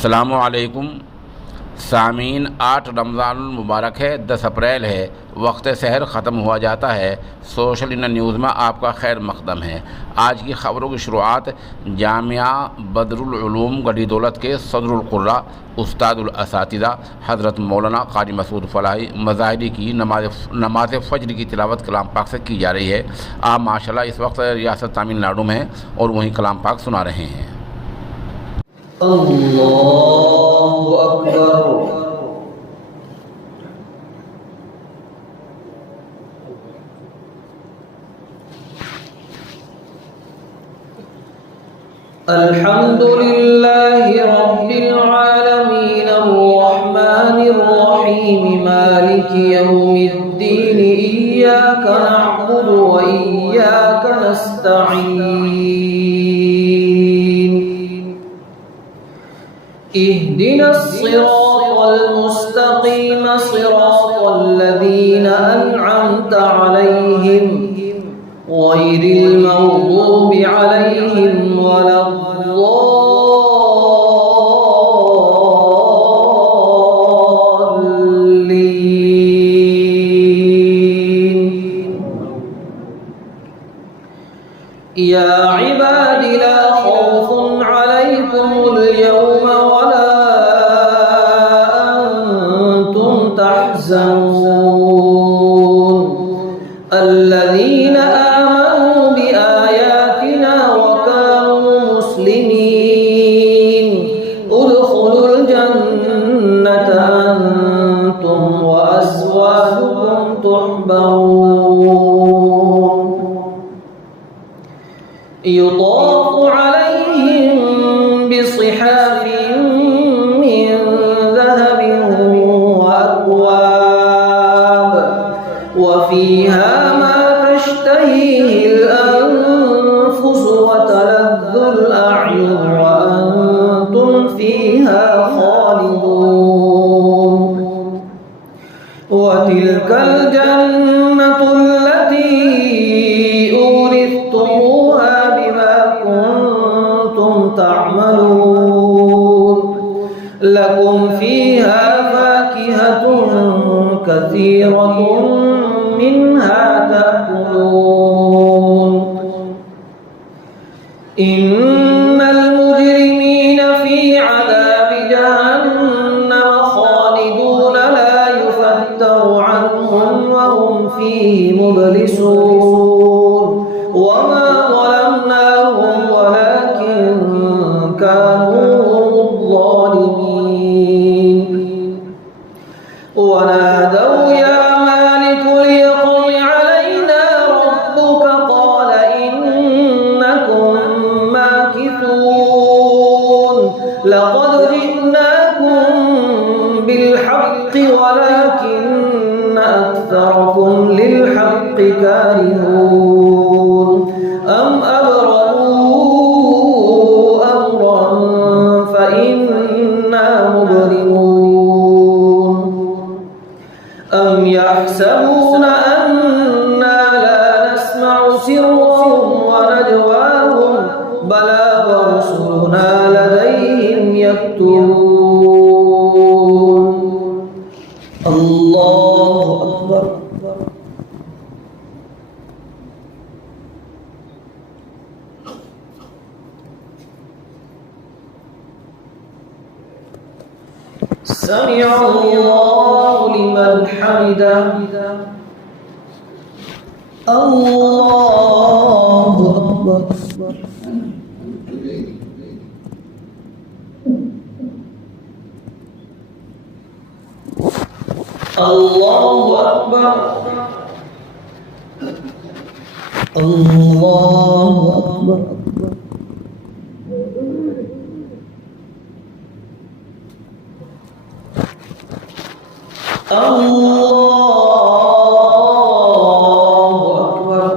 अस्सलामुअलैकुम सामीन। 8 रमज़ानुल मुबारक है, 10 अप्रैल है, वक्त सहर ख़त्म हुआ जाता है। सोशल इन न्यूज़ में आपका खैर मक़दम है। आज की ख़बरों की शुरुआत जामिया बदरुल उलूम गढ़ी दौलत के सदरुल क़ुर्रा उस्तादुल असातिज़ा हज़रत मौलाना क़ारी मसूद फ़लाही मज़ाहिरी की नमाज फ़ज्र की तिलावत कलाम पाक से की जा रही है। आप माशाल्लाह इस वक्त रियासत तमिलनाडु में हैं और वहीं कलाम पाक सुना रहे हैं। अल्लाहु अकबर। अल्हम्दुलिल्लाहि रब्बिल आलमीन अर्रहमानिर रहीम मालिकि यौमिद्दीन इय्याका नअबुदु व इय्याका नस्तईन इहदिनस सिरातल मुस्तक़ीम सिरातल लज़ीना अनअमता अलैहिम गैरिल मग़दूबि अलैहिम वलद्दॉल्लीन। या इबादी ला खौफुन अलैकुमुल यौमा वला अंतुम तहज़नून। अल्लज़ीना आमनू बिआयातिना व कानू मुस्लिमीन उदखुलुल जन्नता अंतुम व अज़वाजुकुम तुहबरून। युताफ़ु अलैहिम बिसिहाफ़िन मिन ज़हबिन व अक्वाब व फ़ीहा मा तश्तहीहिल अनफुस व तलद्दुल अ'युन व अंतुम फ़ीहा ख़ालिदून। व तिलकल जन्नतु अल्लती उरिथ्तुमूहा बिमा कुन्तुम तअमलून। लकुम फ़ीहा फ़ाकिहतुन कसीरतुन मिन्हा तअकुलून। इन्नल मुजरिमीन फ़ी अज़ाबि जहन्नम ख़ालिदून ला युफ़त्तरु अन्हुम व हुम फ़ीहि मुब्लिसून। वमा ज़लमनाहुम वलाकिन कानू ज़ालिमीन। वनादौ या मालिक लियक़ضِ अलैना रब्बुक क़ाल इन्नकुम माकिथून। लक़द जि'नाकुम बिल्हक़्क़ि वलाकिन्न अक्थरकुम लिल्हक़्क़ि कारिहून। अम अब्रमू अम्रन फ़इन्ना मुब्रिमून। अम यहसबून अन्ना ला नस्मअु सिर्रहum व नजवाहुम बला व रुसुलुना लदैहिम यक्तुबून। अल्लाहु अकबर। समिअ अल्लाहु लिमन हमिदह। अल्लाहु अकबर। अल्लाहु अकबर। अल्लाहु अकबर। अल्लाहु अकबर।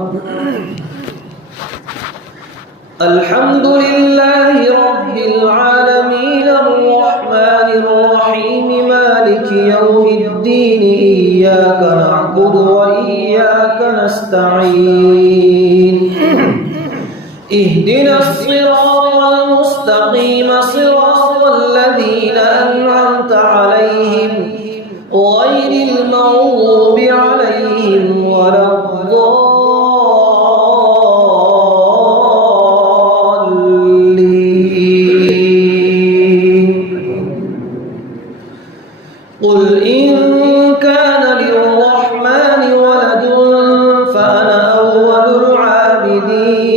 अल्हम्दुलिल्लाहि रब्बिल आलमीन अर्रहमानिर रहीम मालिकि यौमिद्दीन इय्याका नअबुदु व इय्याका नस्तईन इहदिनस सिरातल मुस्तक़ीम सिरातल लज़ीना الذين أنعمت عليهم غير المغضوب عليهم ولا الضالين. قل إن كان للرحمن ولد فأنا أول العابدين.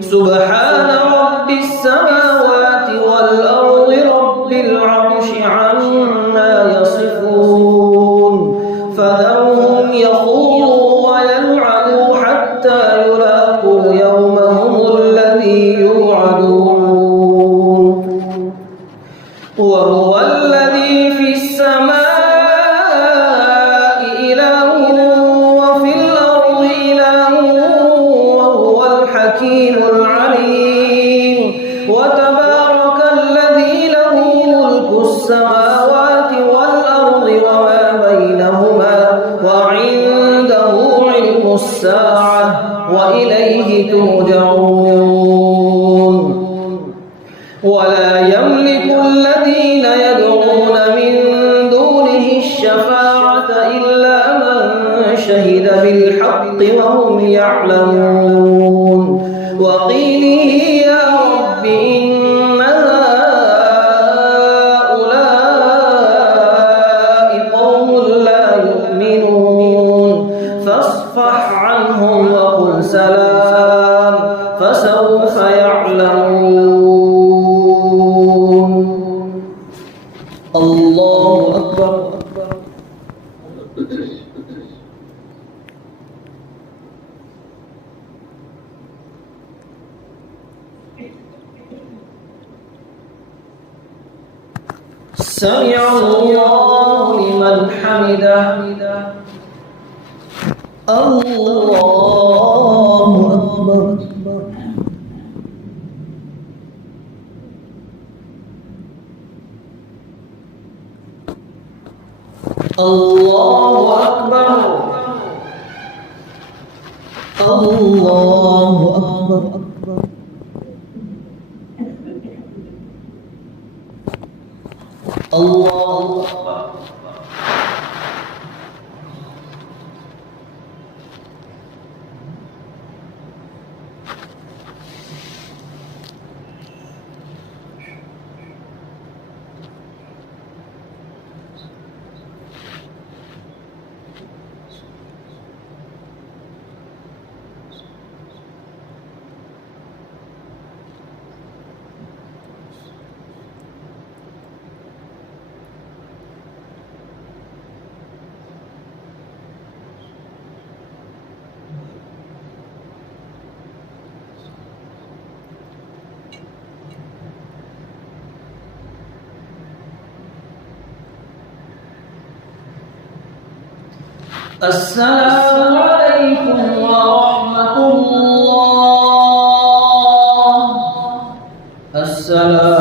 سبحان رب السماوات والأرض رب العرش عما يصفون. فذرهم يخوضوا ويلعبوا حتى يلاقوا يومهم الذي يوعدون. وهو الذي في السماء إله وفي الأرض إله وهو الحكيم العليم. وتبارك الذي له ملك السماوات والأرض وما بينهما وعنده علم الساعة وإليه ترجعون. ولا يملك الذين يدعون من دونه الشفاعة إلا من شهد بالحق وهم يعلمون. وقيله يا رب إن هؤلاء قوم لا يؤمنون فاصفح عنهم وقل سلام فسوف يعلمون. الله أكبر. سمع الله لمن حمده. الله أكبر. الله أكبر. الله أكبر. الله أكبر. السلام عليكم ورحمة الله. السلام